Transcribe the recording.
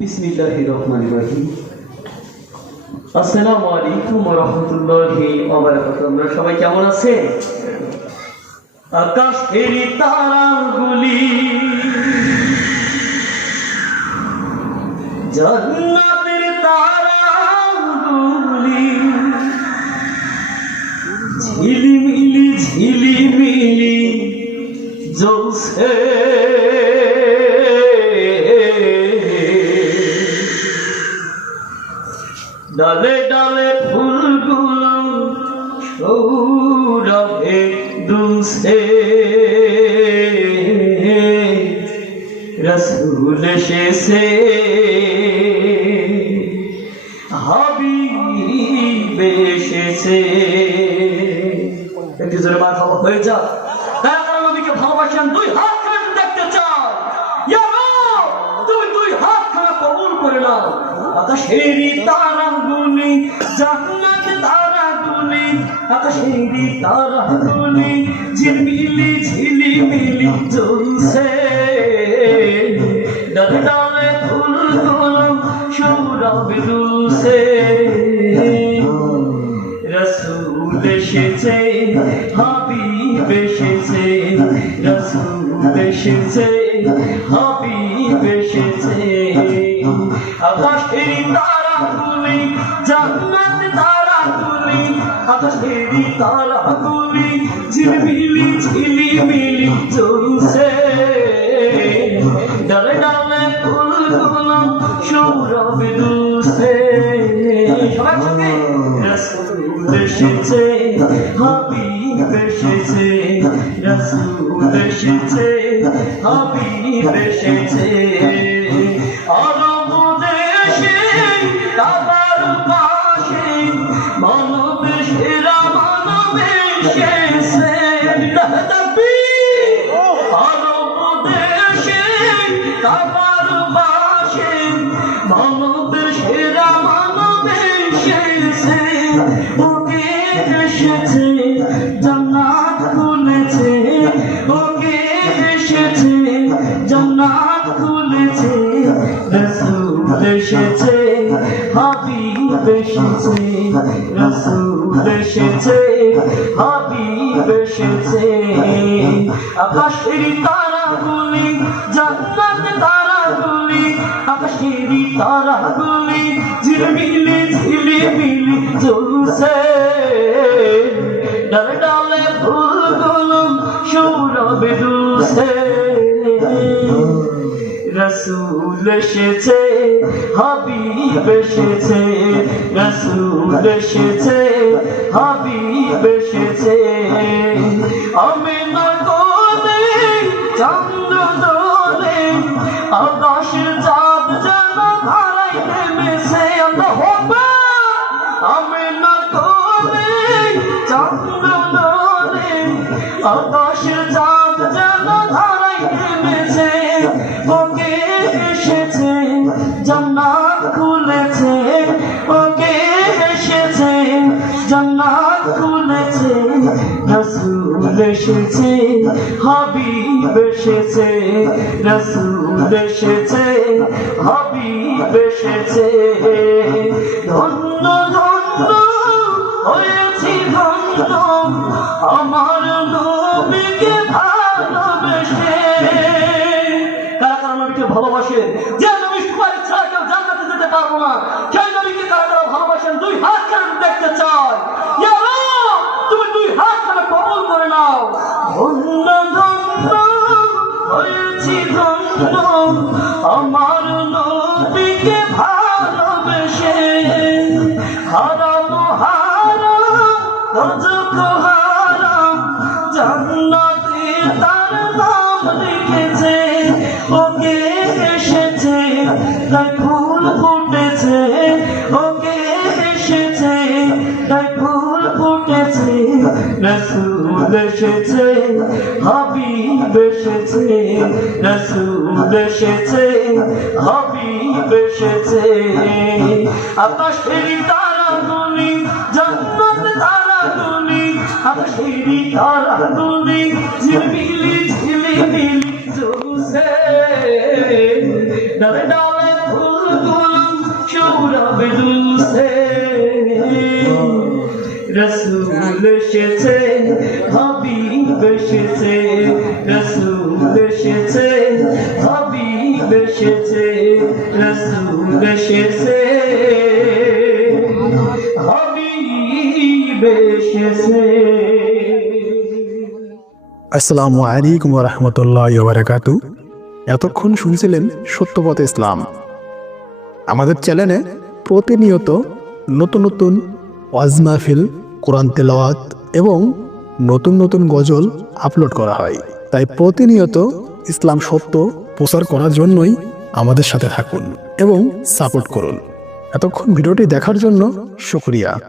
বিসমিল্লাহির রহমানির রহিম। আসসালামু আলাইকুম রাহমাতুল্লাহি আমরা সবাই তারাগুলি তারাগুলি ঝিলিমিলি ঝিলিমিলি জ্বলছে। ডালে ডালে ফুলগুলো সৌরভে দুলছে। রসুল এসেছে। হাবিব এসেছে। একটু জোরে মা খাওয়া হয়ে যা কারা কারা নবীকে ভালোবাসেন, দুই হাত দেখতে চাও তুমি দুই হাত খানা কবুল করে নাও। আকাশেরই তারাগুলি, জান্নাত তারাগুলি, আকাশেরই তারাগুলি, ঝিলমিলি ঝিলিমিলি জ্বলছে। ডালে ডালে ফুলগুলো সৌরভ দুলছে। রসুল এসেছে, হাবিব এসেছে, রসুল এসেছে, হাবিব এসেছে। আকাশের তারাগুলি জান্নাত তারাগুলি আকাশের তারাগুলি ঝিলমিলি, ঝিলিমিলি জ্বলছে ডালে ডালে ফুলগুলো সৌরভ দুলছে। সবার সঙ্গে রসুল এসেছে, হাবিব এসেছে, রসুল এসেছে, হাবিব এসেছে। তাকবীর অরব দেশে কাবার পাশে মানব সেরা মানব এসেছে ওকে এসেছে হাবিব এসেছে রসুল এসেছে হাবিব এসেছে আকাশের তারাগুলি জান্নাত তারাগুলি, আকাশের তারাগুলি ঝিলমিলি ঝিলিমিলি জ্বলছে ডালে ডালে ফুলগুলো সৌরভে দুলছে রসুল এসেছে, হাবিব এসেছে, রসুল এসেছে, হাবিব এসেছে। আমি না কোলে চন্দ্র দোলে আকাশের চাঁদ যেন ধারাই নেমেছে হবে। আমি না কোলে চন্দ্র দোলে আকাশের চাঁদ এসেছে, হাবিব এসেছে, রসুল এসেছে, হাবিব এসেছে। ধন্য ধন্য হয়েছি ধন্য, আমার নবীকে ভালোবেসে। কারা কারা নবীকে ভালোবাসে? যে নবী কেউ যেতে পারব না। সেই নবীকে কারা কারা ভালোবাসেন? দুই হাত দেখতে চায় ইয়া রব, তুমি দুই হাত কেন কবুল করে নাও ধন্য হয়েছি ধন্য আমার নবীকে ভালোবেসে হারাম হারাম রজক জান্নাতে তার নাম লিখেছে ওকে এসেছে তাই ফুল ফুটেছে ওকে এসেছে তাই ফুল ফুটেছে এসেছে হাবিব এসেছে রসুল এসেছে হাবিব এসেছে আকাশের তারাগুলি জান্নাত তারাগুলি আকাশের তারাগুলি ঝিলমিলি ঝিলিমিলি জ্বলছে ডালে ডালে ফুল রব দুসে রসুল এসেছে, হাবিব এসেছে আসসালামু আলাইকুম রহমতুল্লাহ বারাকাতু এতক্ষণ শুনছিলেন সত্যপথ ইসলাম। আমাদের চ্যানেলে প্রতিনিয়ত নতুন নতুন ওয়াজ মাহফিল কোরআন তেলাওয়াত এবং নতুন নতুন গজল আপলোড করা হয়। তাই প্রতিনিয়ত ইসলাম সত্য প্রচার করার জন্যই আমাদের সাথে থাকুন এবং সাপোর্ট করুন। এতক্ষণ ভিডিওটি দেখার জন্য শুক্রিয়া।